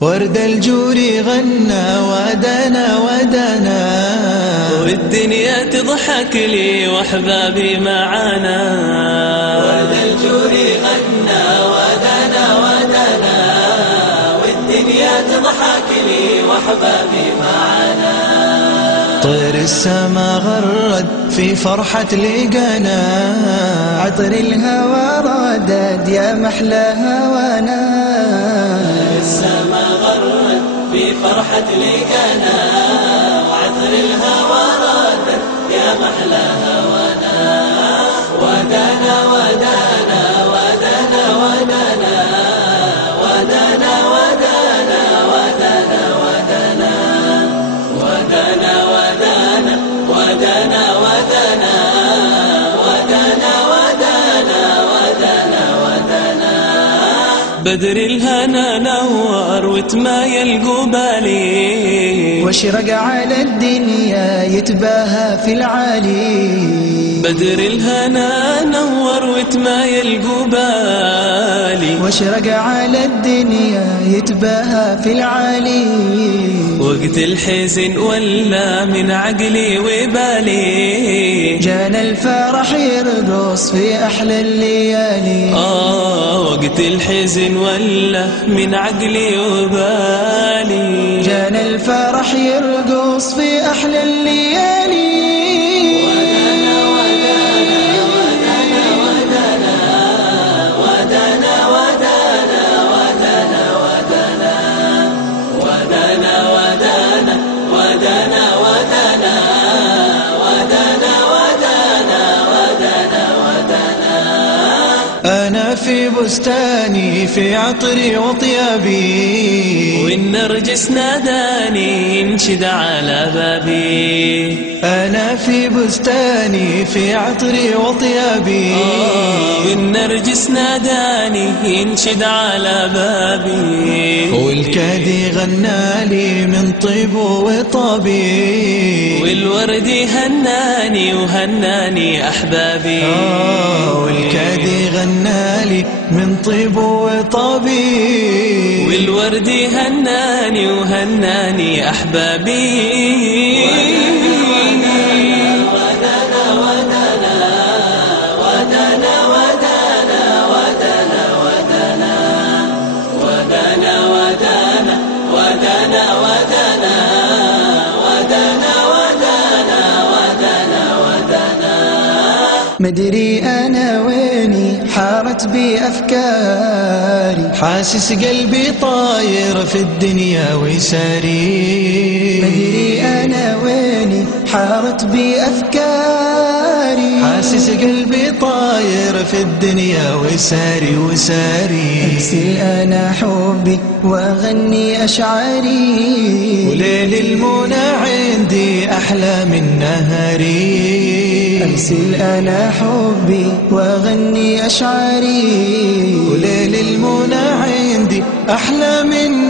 ورد الجور غنى ودنا ودنا، والدنيا تضحك لي واحبابي معانا. ورد الجور غنى ودنا ودنا، والدنيا تضحك لي واحبابي معانا. طير السما غرد في فرحة لقانا، عطر الهوى ردد يا محلى هوانا. السما غرد في فرحة لقانا، وعطر الهوى ردد يا محلى هوانا. ودنا ودنا ودنا ودنا ودنا ودنا ودنا ودنا ودنا ودنا ودنا ودنا ودنا ودنا ودنا. بدر الهنا نور وتمايل قبالي، واشرق على الدنيا يتباهى في العالي. بدر الهنا نور وتمايل قبالي، واشرق على الدنيا يتباهى في العالي. وقت الحزن ولا من عقلي وبالي، جانا الفرح يرقص في أحلى الليالي. وقت الحزن ولا من عقلي وبالي، جانا الفرح يرقص في أحلى الليالي. أنا في بستاني في عطري وطيابي، والنرجس ناداني ينشد على بابي. أنا في بستاني في عطري وطيابي، والنرجس ناداني ينشد على بابي. والكادي غنالي من طيب وطابي، والورد هناني وهناني أحبابي. والكادي غنالي من طيب وطابي، والورد هناني وهناني أحبابي. مدري أنا ويني حارت بي أفكاري، حاسس قلبي طاير في الدنيا وساري. مدري أنا ويني حارت بي أفكاري، حاسس قلبي طاير في الدنيا وساري وساري. أرسل أنا حبي وأغني أشعاري، وليل المنى عندي أحلى من نهاري. أرسل أنا حبي وأغني أشعاري، وليل المنى عندي أحلى من